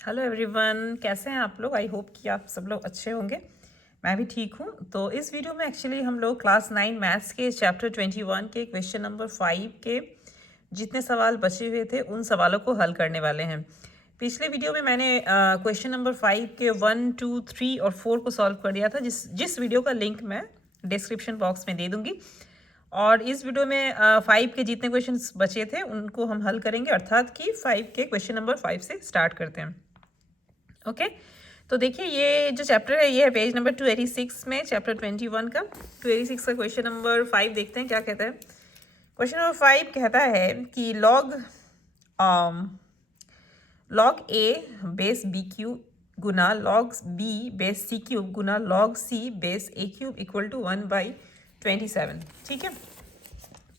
Hello everyone, कैसे हैं आप लोग। आई होप कि आप सब लोग अच्छे होंगे। मैं भी ठीक हूँ। तो इस वीडियो में एक्चुअली हम लोग क्लास 9 मैथ्स के चैप्टर 21 के क्वेश्चन नंबर 5 के जितने सवाल बचे हुए थे उन सवालों को हल करने वाले हैं। पिछले वीडियो में मैंने क्वेश्चन नंबर 5 के 1, 2, 3 और 4 को सॉल्व कर दिया था, जिस वीडियो का लिंक मैं डिस्क्रिप्शन बॉक्स में दे दूंगी। और इस वीडियो में 5 के जितने क्वेश्चन बचे थे उनको हम हल करेंगे, अर्थात कि 5 के क्वेश्चन नंबर 5 से स्टार्ट करते हैं। ओके तो देखिए, ये जो चैप्टर है ये है पेज नंबर 286 में, चैप्टर 21 का 286 का क्वेश्चन नंबर 5 देखते हैं क्या कहता है। क्वेश्चन नंबर 5 कहता है कि log a base b cube गुना log b base c cube गुना log c base a cube equal to 1/27। ठीक है,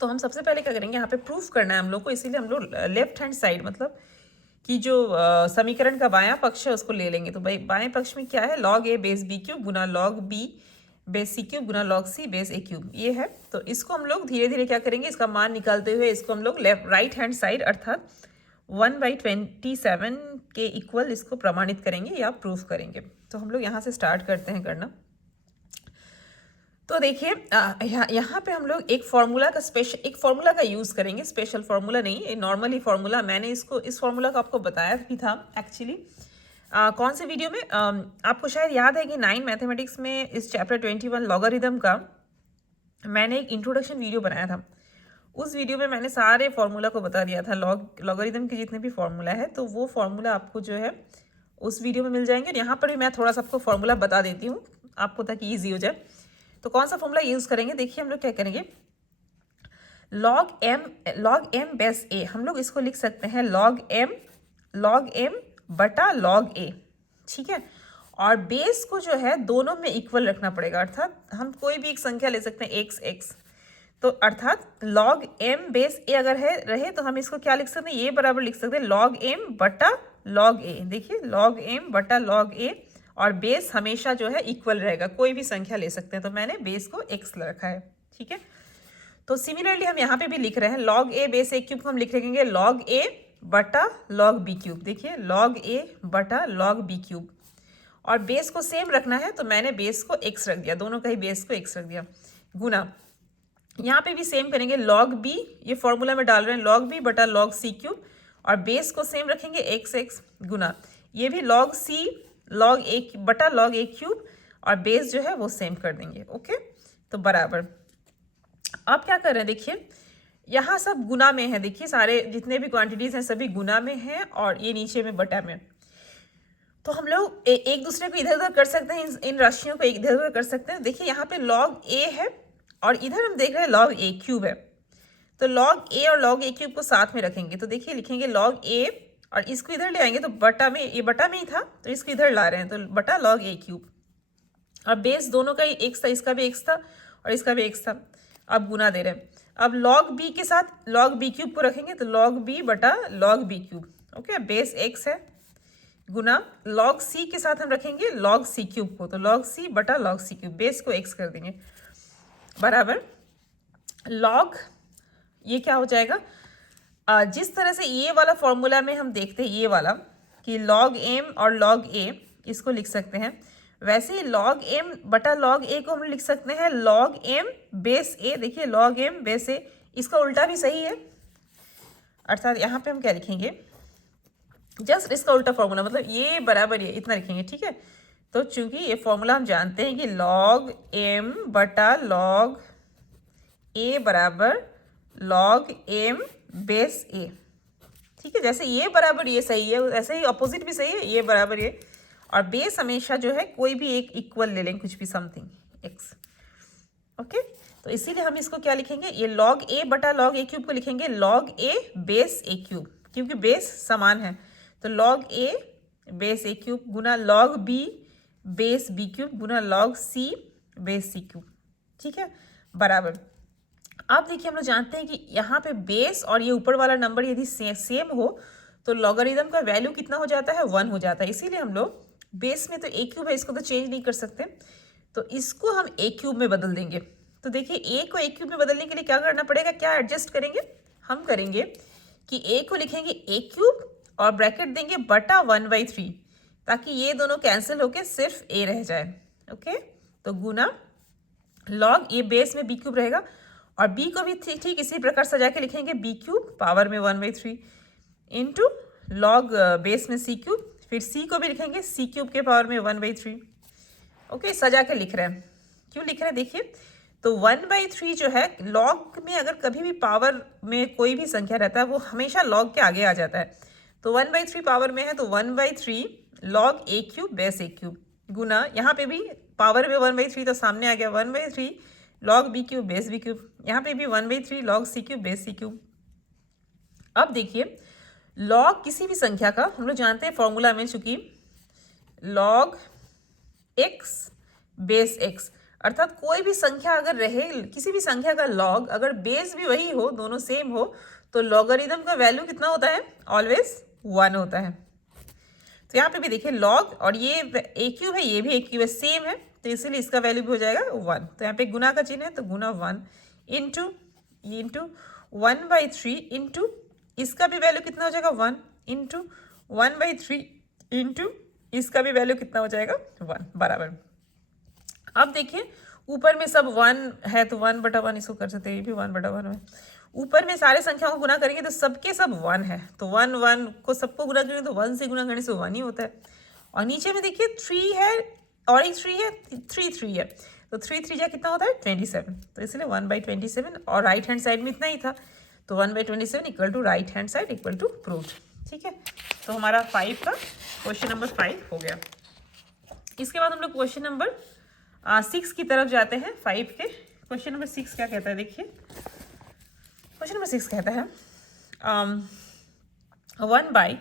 तो हम सबसे पहले क्या करेंगे, यहाँ पे प्रूफ करना है हम लोग को, इसीलिए हम लोग लेफ्ट हैंड साइड मतलब कि जो समीकरण का बायां पक्ष है उसको ले लेंगे। तो भाई बाएं पक्ष में क्या है, log a base b cube गुना log b base c cube गुना log c base a cube, ये है। तो इसको हम लोग धीरे धीरे क्या करेंगे, इसका मान निकालते हुए इसको हम लोग राइट हैंड साइड अर्थात 1/27 के इक्वल इसको प्रमाणित करेंगे या प्रूफ करेंगे। तो हम लोग यहाँ से स्टार्ट करते हैं करना। तो देखिए, यहाँ पे हम लोग एक फार्मूला का यूज़ करेंगे, स्पेशल फार्मूला नहीं, नॉर्मली फार्मूला। मैंने इस फार्मूला को आपको बताया भी था एक्चुअली। कौन से वीडियो में, आपको शायद याद है कि 9 मैथमेटिक्स में इस चैप्टर 21 लॉगरिदम का मैंने एक इंट्रोडक्शन वीडियो बनाया था। उस वीडियो में मैंने सारे फार्मूला को बता दिया था, लॉगरिदम के जितने भी फार्मूला है, तो वो फार्मूला आपको जो है उस वीडियो में मिल जाएंगे। और यहाँ पर भी मैं थोड़ा सा आपको फार्मूला बता देती हूँ आपको, ताकि ईजी हो जाए। तो कौन सा फॉर्मूला यूज करेंगे, देखिए हम लोग क्या करेंगे, लॉग एम बेस ए, हम लोग इसको लिख सकते हैं लॉग एम बटा लॉग ए। ठीक है, और बेस को जो है दोनों में इक्वल रखना पड़ेगा, अर्थात हम कोई भी एक संख्या ले सकते हैं x। तो अर्थात लॉग एम बेस ए अगर है रहे तो हम इसको क्या लिख सकते हैं, ये बराबर लिख सकते हैं लॉग एम बटा लॉग ए। देखिए, लॉग एम बटा लॉग ए, और बेस हमेशा जो है इक्वल रहेगा, कोई भी संख्या ले सकते हैं। तो मैंने बेस को x रखा है। ठीक है, तो सिमिलरली हम यहाँ पे भी लिख रहे हैं log a base a cube को हम लिख लेंगे लॉग ए बटा लॉग बी क्यूब। देखिए, लॉग ए बटा लॉग बी क्यूब, और बेस को सेम रखना है तो मैंने बेस को x रख दिया, दोनों का ही बेस को x रख दिया, गुना यहाँ पे भी सेम करेंगे लॉग बी, ये फॉर्मूला में डाल रहे हैं लॉग बी बटा लॉग सी क्यूब, और बेस को सेम रखेंगे x गुना ये भी लॉग सी लॉग ए बटा लॉग ए क्यूब, और बेस जो है वो सेम कर देंगे। ओके, तो बराबर। अब क्या कर रहे हैं, देखिए यहाँ सब गुना में है, देखिए सारे जितने भी क्वांटिटीज हैं सभी गुना में हैं, और ये नीचे में बटा में। तो हम लोग एक दूसरे को इधर उधर कर सकते हैं, इन राशियों को इधर उधर कर सकते हैं। देखिए यहाँ पे लॉग ए है और इधर हम देख रहे हैं लॉग ए क्यूब है, तो लॉग ए और लॉग ए क्यूब को साथ में रखेंगे। तो देखिए लिखेंगे लॉग ए, और इसको इधर ले आएंगे तो बटा में, ये बटा में ही था तो इसको इधर ला रहे हैं, तो बटा लॉग ए क्यूब, और बेस दोनों का ही एक्स था, इसका भी एक्स था और इसका भी एक्स था। अब गुना दे रहे हैं, अब लॉग बी के साथ लॉग बी क्यूब को रखेंगे तो लॉग बी बटा log b cube. Okay, base x है, गुना लॉग सी के साथ हम रखेंगे लॉग सी क्यूब को, तो लॉग सी बटा लॉग सी क्यूब, बेस को एक्स कर देंगे, बराबर लॉग, ये क्या हो जाएगा, जिस तरह से ये वाला फॉर्मूला में हम देखते हैं ये वाला कि लॉग एम और लॉग ए इसको लिख सकते हैं, वैसे ही लॉग एम बटा लॉग ए को हम लिख सकते हैं लॉग एम बेस ए। देखिए लॉग एम बेस ए, इसका उल्टा भी सही है, अर्थात यहाँ पे हम क्या लिखेंगे, जस्ट इसका उल्टा फॉर्मूला, मतलब ये बराबर ये इतना लिखेंगे। ठीक है, तो चूंकि ये फॉर्मूला हम जानते हैं कि लॉग एम बटा लॉग ए बराबर लॉग एम बेस ए। ठीक है, जैसे ये बराबर ये सही है, ऐसे ही अपोजिट भी सही है, ये बराबर ये, और बेस हमेशा जो है कोई भी एक इक्वल ले लें, कुछ भी समथिंग एक्स। ओके, तो इसीलिए हम इसको क्या लिखेंगे, ये लॉग ए बटा लॉग ए क्यूब को लिखेंगे log a base a cube, क्योंकि बेस समान है। तो log a base a cube गुना log b base b cube गुना log c base c cube. ठीक है, बराबर। अब देखिए हम लोग जानते हैं कि यहाँ पे बेस और ये ऊपर वाला नंबर यदि सेम हो तो लॉगरिदम का वैल्यू कितना हो जाता है, 1 हो जाता है। इसीलिए हम लोग बेस में तो ए क्यूब है, इसको तो चेंज नहीं कर सकते, तो इसको हम ए क्यूब में बदल देंगे। तो देखिए ए को ए क्यूब में बदलने के लिए क्या करना पड़ेगा, क्या एडजस्ट करेंगे, हम करेंगे कि ए को लिखेंगे ए क्यूब और ब्रैकेट देंगे बटा 1/3, ताकि ये दोनों कैंसिल होके सिर्फ a रह जाए। ओके, तो गुना लॉग ए बेस में बी क्यूब रहेगा, और बी को भी ठीक इसी प्रकार सजा के लिखेंगे बी क्यूब पावर में 1/3 इंटू लॉग बेस में सी क्यूब, फिर सी को भी लिखेंगे सी क्यूब के पावर में 1/3। ओके, सजा के लिख रहे हैं। क्यों लिख रहे हैं देखिए, तो 1/3 जो है लॉग में अगर कभी भी पावर में कोई भी संख्या रहता है वो हमेशा लॉग के आगे आ जाता है। तो 1/3 पावर में है तो 1/3 log A cube base a cube, गुना यहाँ पे भी पावर में 1/3 तो सामने आ गया 1/3 log b cube base b cube, यहाँ पे भी 1/3 log c cube base c cube. अब देखिए लॉग किसी भी संख्या का हम लोग जानते हैं फॉर्मूला में, चूंकि लॉग एक्स बेस एक्स, अर्थात कोई भी संख्या अगर रहे, किसी भी संख्या का लॉग अगर बेस भी वही हो, दोनों सेम हो, तो लॉगरिथम का वैल्यू कितना होता है, ऑलवेज 1 होता है। तो यहाँ पे भी देखिए लॉग, और ये ए क्यूब है, ये भी ए क्यूब है, सेम है, तो इसीलिए इसका वैल्यू भी हो जाएगा 1। तो यहाँ पे गुना का चिन्ह है तो गुना 1 इंटू 1/3 इंटू इसका भी वैल्यू कितना हो जाएगा 1 इंटू 1/3 इंटू इसका भी वैल्यू कितना हो जाएगा 1 बराबर। अब देखिए ऊपर में सब 1 है तो 1/1 इसको कर सकते हैं, ये भी 1/1 है। ऊपर में सारे संख्याओं को गुना करेंगे तो सबके सब 1 है, तो 1 को सबको गुना करेंगे तो 1 से गुना करने से 1 ही होता है। और नीचे में देखिए 3 है और एक 3 है, 3 है, तो 3 जा कितना होता है 27, तो इसलिए 1/27, और राइट हैंड साइड में इतना ही था, तो 1/27 equal to right hand side equal to proved. ठीक है, तो हमारा 5 का क्वेश्चन नंबर 5 हो गया। इसके बाद हम लोग क्वेश्चन नंबर 6 की तरफ जाते हैं। 5 के क्वेश्चन नंबर 6 क्या कहता है देखिए, क्वेश्चन नंबर 6 कहता है 1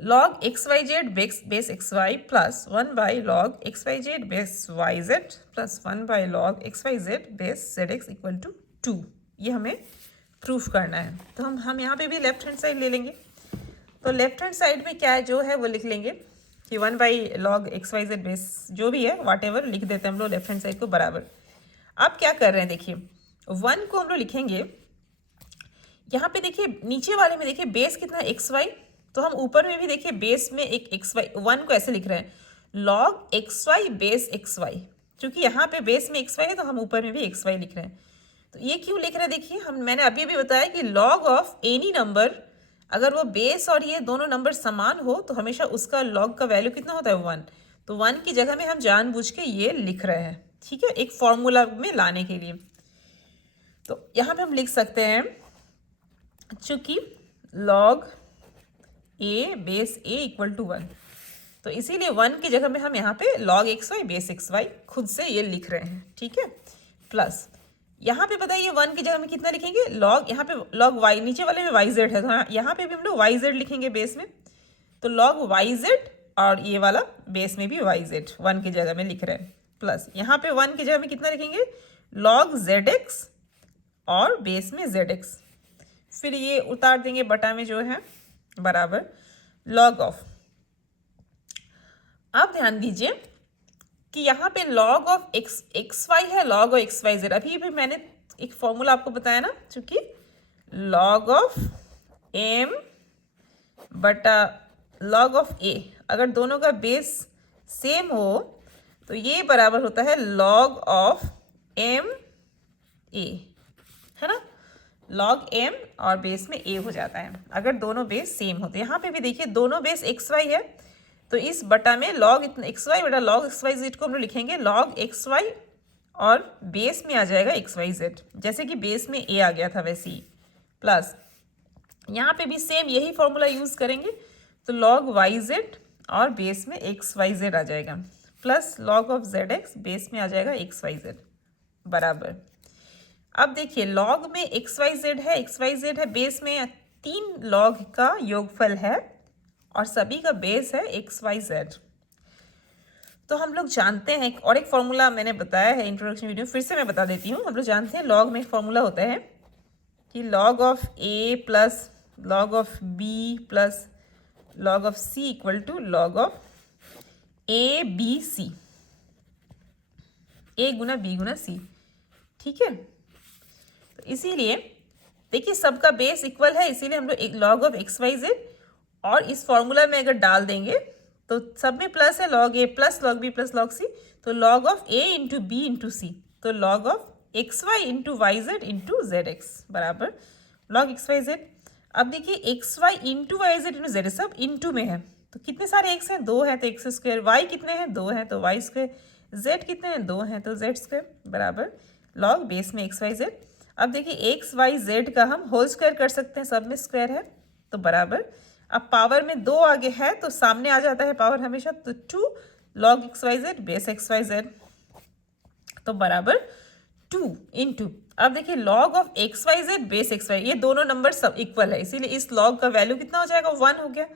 log xyz base xy plus 1 log xyz base yz plus 1 log xyz base zx equal to 2, ये हमें प्रूफ करना है। तो हम यहाँ पे भी लेफ्ट हैंड साइड ले लेंगे, तो लेफ्ट हैंड साइड में क्या है जो है वो लिख लेंगे कि 1 log xyz बेस जो भी है वाट एवर लिख देते हैं हम लोग लेफ्ट हैंड साइड को बराबर। अब क्या कर रहे हैं देखिए, 1 को हम लोग लिखेंगे यहाँ पे, देखिए नीचे वाले में देखिए बेस कितना है xy, तो हम ऊपर में भी देखिए बेस में एक xy 1 को ऐसे लिख रहे हैं log xy बेस xy, क्योंकि यहाँ पे बेस में xy है तो हम ऊपर में भी xy लिख रहे हैं। तो ये क्यों लिख रहे हैं देखिए, मैंने अभी भी बताया कि log ऑफ एनी नंबर अगर वो बेस और ये दोनों नंबर समान हो तो हमेशा उसका log का वैल्यू कितना होता है 1, तो 1 की जगह में हम जानबूझ के ये लिख रहे हैं। ठीक है, एक फॉर्मूला में लाने के लिए। तो यहाँ पे हम लिख सकते हैं चूंकि log a base a equal to 1, तो इसीलिए 1 की जगह में हम यहाँ पे log xy बेस xy खुद से ये लिख रहे हैं। ठीक है, प्लस यहाँ पे बताइए 1 की जगह में कितना लिखेंगे log, यहाँ पे log y, नीचे वाले में yz है तो यहाँ पे भी हम लोग yz लिखेंगे बेस में, तो log yz, और ये वाला बेस में भी yz 1 की जगह में लिख रहे हैं, प्लस यहाँ पे 1 की जगह में कितना लिखेंगे log zx और बेस में zx, फिर ये उतार देंगे बटा में जो है बराबर log ऑफ। अब ध्यान दीजिए कि यहाँ पे log ऑफ xy है, log ऑफ xyz, अभी भी मैंने एक फॉर्मूला आपको बताया ना, चूंकि log ऑफ m बटा log ऑफ a, अगर दोनों का बेस सेम हो तो ये बराबर होता है log ऑफ m a, है ना, log m और बेस में a हो जाता है अगर दोनों बेस सेम होते हैं। यहाँ पे भी देखिए दोनों बेस xy है, तो इस बटा में log xy बटा log xyz को हम लोग लिखेंगे log xy और बेस में आ जाएगा xyz, जैसे कि बेस में a आ गया था वैसे ही, प्लस यहाँ पे भी सेम यही फॉर्मूला यूज़ करेंगे, तो log yz और बेस में xyz आ जाएगा, plus log of zx base में आ जाएगा xyz बराबर। अब देखिए log में xyz है बेस में 3 log का योगफल है और सभी का बेस है xyz। तो हम लोग जानते हैं, और एक फॉर्मूला मैंने बताया है इंट्रोडक्शन वीडियो, फिर से मैं बता देती हूँ। हम लोग जानते हैं log में एक फॉर्मूला होता है कि log of a plus log of b plus log of c equal to log of a b c, a गुना b गुना c। ठीक है, तो इसीलिए देखिए सबका बेस इक्वल है, इसीलिए हम लोग log ऑफ xyz और इस फॉर्मूला में अगर डाल देंगे तो सब में प्लस है, log a plus log b plus log c, तो log of a into b into c, तो log of x y into y z into z x बराबर log एक्स वाई जेड। अब देखिए x y into y z into z, सब into में है, तो कितने सारे एक्स हैं, 2 है तो एक्स स्क्वायर, वाई कितने हैं, 2 है तो वाई स्क्वायर, जेड कितने हैं, 2 हैं तो जेड स्क्वायर बराबर log बेस में एक्स वाई जेड। अब देखिए एक्स वाई जेड का हम होल स्क्वायर कर सकते हैं, सब में स्क्वायर है तो बराबर, अब पावर में 2 आगे है तो सामने आ जाता है पावर हमेशा, तो 2 log x y z base x y z तो बराबर 2 इंटू, अब देखिए log of x y z base x y, ये दोनों नंबर सब इक्वल है, इसीलिए इस log का वैल्यू कितना हो जाएगा, 1 हो गया,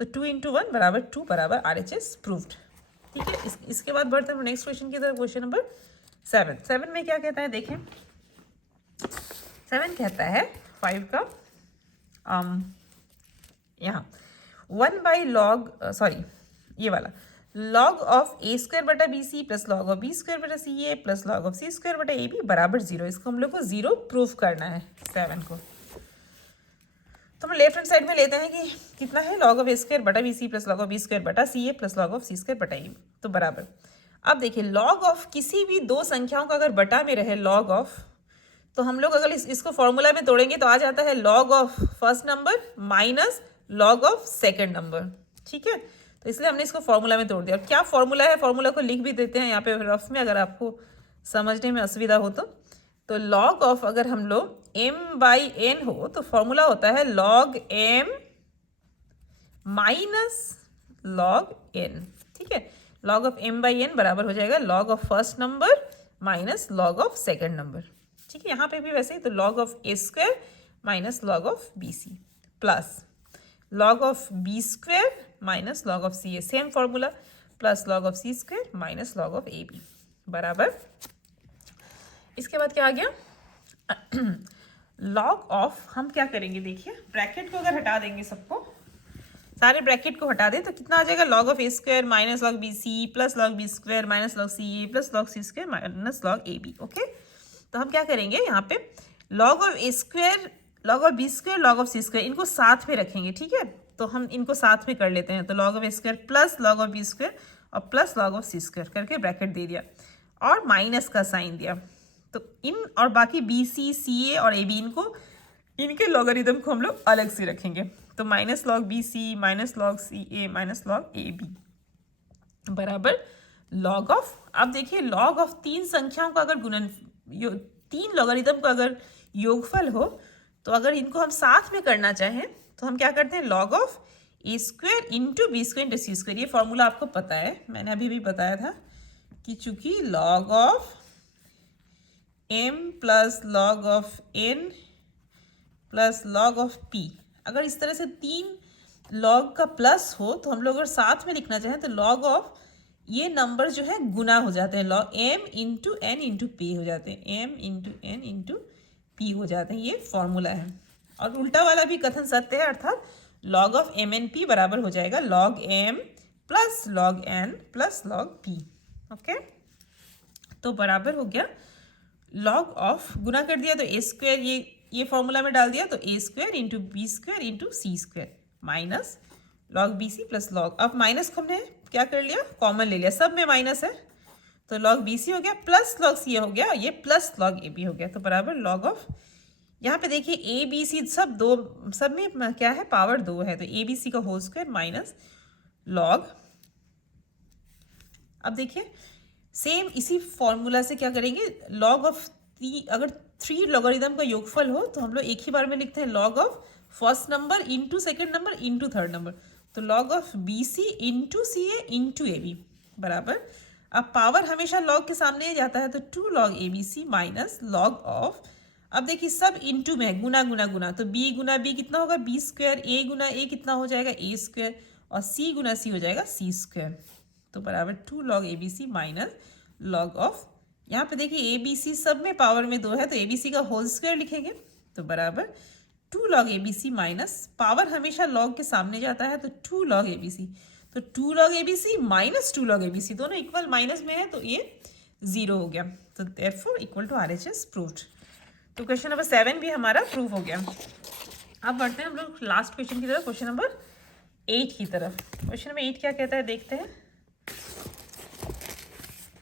तो 2 इंटू 1 बराबर 2 बराबर RHS प्रूव्ड। ठीक है, इसके बाद बढ़ते हैं नेक्स्ट क्वेश्चन की तरफ, क्वेश्चन नंबर 7 में क्या कहता है देखें, 7 कहता है 5 का यहाँ 1 बाई लॉग, सॉरी ये वाला, log ऑफ ए स्क्वायर बटा b c plus log of b square बटा c a plus log of c square बटा ए बी बराबर 0, इसको हम लोग को 0 प्रूफ करना है 7 को। तो हम लेफ्ट हैंड साइड में लेते हैं कि कितना है, log ऑफ ए स्क्वायर बटा b c plus log of b square बटा c a plus log of c square बटा ए बी, तो बराबर, अब देखिए log ऑफ किसी भी दो संख्याओं का अगर बटा में रहे log ऑफ, तो हम लोग अगर इसको फॉर्मूला में तोड़ेंगे तो आ जाता है log of first number minus log of second number. ठीक है, तो इसलिए हमने इसको फॉर्मूला में तोड़ दिया। और क्या फॉर्मूला है, फॉर्मूला को लिख भी देते हैं यहाँ पे रफ में अगर आपको समझने में असुविधा हो तो log ऑफ अगर हम लोग m बाई n हो तो फॉर्मूला होता है log m minus log n। ठीक है, log of m by n बराबर हो जाएगा log of first number minus log of second number. ठीक है, यहाँ पे भी वैसे ही, तो log of a square minus log of b c plus log of b square minus log of c a, same formula, plus log of c square minus log of a b बराबर, इसके बाद क्या आ गया log of, हम क्या करेंगे देखिए, bracket को अगर हटा देंगे सबको, सारे ब्रैकेट को हटा दें तो कितना आ जाएगा, log of a square minus log b c plus log b square minus log c a plus log c square minus log a b. Okay, तो हम क्या करेंगे यहाँ पे log of a square, log of b square, log of c square, इनको साथ में रखेंगे। ठीक है, तो हम इनको साथ में कर लेते हैं, तो log of a square plus log of b square और plus log of c square करके ब्रैकेट दे दिया और माइनस का साइन दिया, तो इन और बाकी बी सी सी ए और ए बी, इनके लॉगरिदम को हम लोग अलग से रखेंगे, तो minus log b c minus log c a minus log a b बराबर log ऑफ, अब देखिए log ऑफ तीन संख्याओं का अगर तीन लॉगरिदम का अगर योगफल हो, तो अगर इनको हम साथ में करना चाहें तो हम क्या करते हैं, log of a square into b square into c square, ये फॉर्मूला आपको पता है, मैंने अभी भी बताया था कि चूंकि log of m plus log of n plus log of p, अगर इस तरह से तीन log का प्लस हो तो हम लोग अगर साथ में लिखना चाहें तो log ऑफ ये नंबर जो है गुना हो जाते हैं, log m into n into p हो जाते हैं, m into n into p हो जाते हैं, ये फॉर्मूला है। और उल्टा वाला भी कथन सत्य है, अर्थात log of m n p बराबर हो जाएगा log m plus log n plus log p। Okay, तो बराबर हो गया log ऑफ, गुना कर दिया तो ए स्क्वायर, ये फॉर्मूला में डाल दिया तो a square into b square into c square minus log b c plus log, अब माइनस को हमने क्या कर लिया, कॉमन ले लिया, सब में माइनस है, तो log बी सी हो गया प्लस log सी हो गया, ये प्लस log ए बी हो गया, तो बराबर log ऑफ, यहाँ पे देखिए ए बी सी सब में क्या है, पावर 2 है, तो ए बी सी का होल स्क्वायर माइनस log, अब देखिए सेम इसी फॉर्मूला से क्या करेंगे, log ऑफ अगर 3 लॉगरिदम का योगफल हो तो हम लोग एक ही बार में लिखते हैं log of first number into second number into third number, तो log of b c into c a into a b बराबर, अब पावर हमेशा log के सामने ही जाता है, तो 2 log a b c minus log of, अब देखिए सब इंटू में है, गुना गुना गुना, तो b गुना b कितना होगा, b स्क्वायर, a गुना a कितना हो जाएगा, a स्क्वायर, और c गुना c हो जाएगा c स्क्वायर, तो बराबर 2 log a b c minus log of, यहाँ पे देखिए ए बी सी सब में पावर में 2 है, तो ए बी सी का होल स्क्वायर लिखेंगे, तो बराबर 2 log a b c minus, power हमेशा log के सामने जाता है, तो 2 log ए बी सी, तो 2 log a b c minus 2 log a b c, दोनों इक्वल माइनस में है, तो ये 0 हो गया, तो therefore equal to RHS proved. तो क्वेश्चन नंबर 7 भी हमारा प्रूव हो गया। अब बढ़ते हैं हम लोग लास्ट क्वेश्चन की तरफ, क्वेश्चन नंबर 8 की तरफ। क्वेश्चन नंबर 8 क्या कहता है देखते हैं।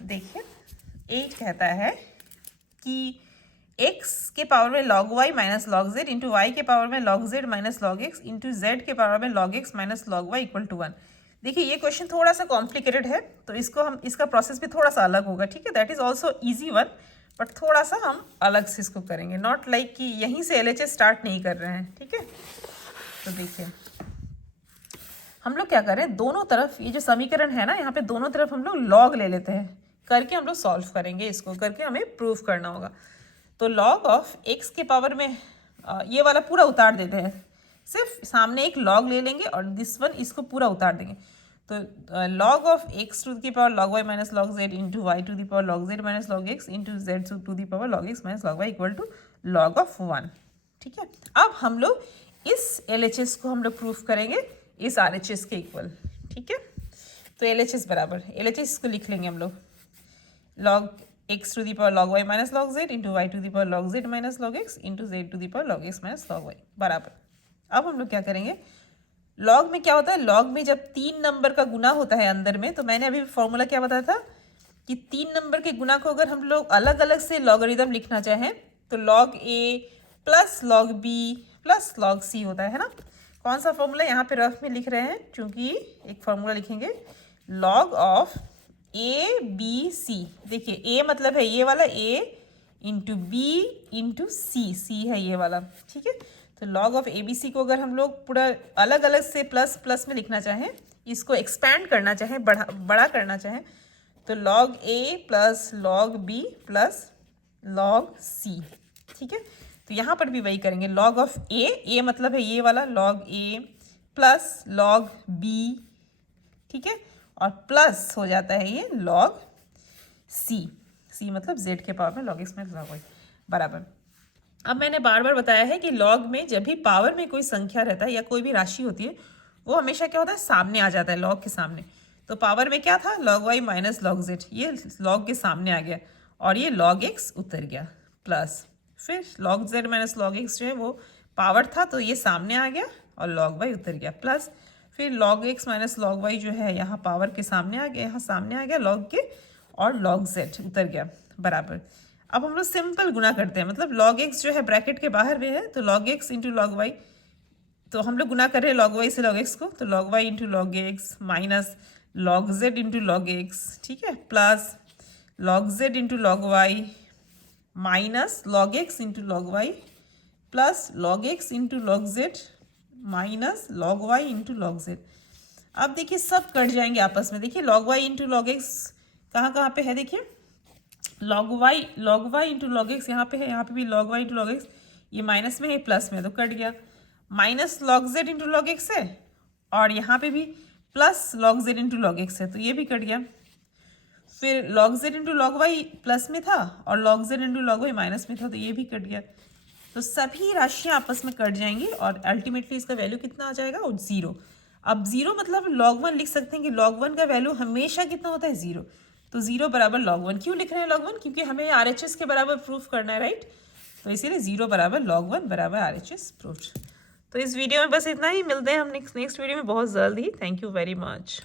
देखिए 8 कहता है कि x के पावर में log y minus log z into y के पावर में log z minus log x into z के पावर में log x minus log y equal to 1। देखिए ये क्वेश्चन थोड़ा सा कॉम्प्लिकेटेड है, तो इसका प्रोसेस भी थोड़ा सा अलग होगा, ठीक है। That is also easy one, but थोड़ा सा हम अलग से इसको करेंगे, नॉट लाइक कि यहीं से LHS स्टार्ट नहीं कर रहे हैं, ठीक है। तो देखिए हम लोग क्या करें, दोनों तरफ ये जो समीकरण है ना, यहाँ पे दोनों तरफ हम लोग लॉग ले लेते हैं, करके हम लोग सॉल्व करेंगे, इसको करके हमें प्रूफ करना होगा। तो लॉग ऑफ x के पावर में ये वाला पूरा उतार देते हैं, सिर्फ सामने एक लॉग ले लेंगे और दिस वन इसको पूरा उतार देंगे। तो log of x to the power log y minus log z into y to the power log z minus log x into z to the power log x minus log y equal to log of 1, ठीक है। अब हम लोग इस LHS को हम लोग proof करेंगे इस RHS के इक्वल, ठीक है। तो LHS बराबर LHS को लिख लेंगे हम लोग, log x to the power log y minus log z into y to the power log z minus log x into z to the power log x minus log y बराबर। अब हम लोग क्या करेंगे, log में क्या होता है, log में जब 3 नंबर का गुना होता है अंदर में, तो मैंने अभी फॉर्मूला क्या बताया था कि 3 नंबर के गुना को अगर हम लोग अलग अलग से लॉगरिदम लिखना चाहें तो log a plus log b plus log c होता है ना। कौन सा फॉर्मूला यहाँ पे रफ में लिख रहे हैं, क्योंकि एक फॉर्मूला लिखेंगे log of a b c. देखिए ए मतलब है ये वाला a into b into c है ये वाला, ठीक है। तो log of a b c को अगर हम लोग पूरा अलग अलग से प्लस प्लस में लिखना चाहें, इसको एक्सपैंड करना चाहें, बड़ा करना चाहें, तो log a plus log b plus log c, ठीक है। तो यहाँ पर भी वही करेंगे, log ऑफ a मतलब है ये वाला log a plus log b, ठीक है, और प्लस हो जाता है ये log c मतलब z के पावर में log x minus log y बराबर। अब मैंने बार बार बताया है कि log में जब भी पावर में कोई संख्या रहता है या कोई भी राशि होती है, वो हमेशा क्या होता है, सामने आ जाता है, log के सामने। तो पावर में क्या था, log y minus log z, ये log के सामने आ गया और ये log x उतर गया, प्लस फिर log z minus log x जो है वो पावर था तो ये सामने आ गया और log y उतर गया, प्लस फिर log x minus log y जो है यहाँ पावर के सामने आ गया, यहाँ सामने आ गया log के, और log z उतर गया बराबर। अब हम लोग सिंपल गुना करते हैं, मतलब log x जो है ब्रैकेट के बाहर में है, तो log x into log y, तो हम लोग गुना कर रहे हैं log y से log x को, तो log y into log x minus log z into log x, ठीक है, plus log z into log y minus log x into log y plus log x into log z minus log y into log z। अब देखिए सब cut जाएंगे आपस में, देखिए log y into log x कहाँ कहाँ पे है, देखिए log y into log x यहाँ पे है, यहाँ पे भी log y into log x, ये माइनस में है प्लस में, तो कट गया, minus log z into log x है, और यहाँ पे भी plus log z into log x है, तो ये भी कट गया। फिर log z into log y plus में था और log z into log y minus में था, तो ये भी कट गया। तो सभी राशियाँ आपस में कट जाएंगी और अल्टीमेटली इसका वैल्यू कितना आ जाएगा, 0। अब 0 मतलब log 1 लिख सकते हैं कि log 1 का वैल्यू हमेशा कितना होता है, 0। तो 0 बराबर log 1, क्यों लिख रहे हैं log 1, क्योंकि हमें RHS के बराबर प्रूफ करना है, राइट। तो इसीलिए 0 बराबर log 1 बराबर RHS प्रूफ। तो इस वीडियो में बस इतना ही, मिलते हैं हम नेक्स्ट वीडियो में बहुत जल्दी। Thank you very much.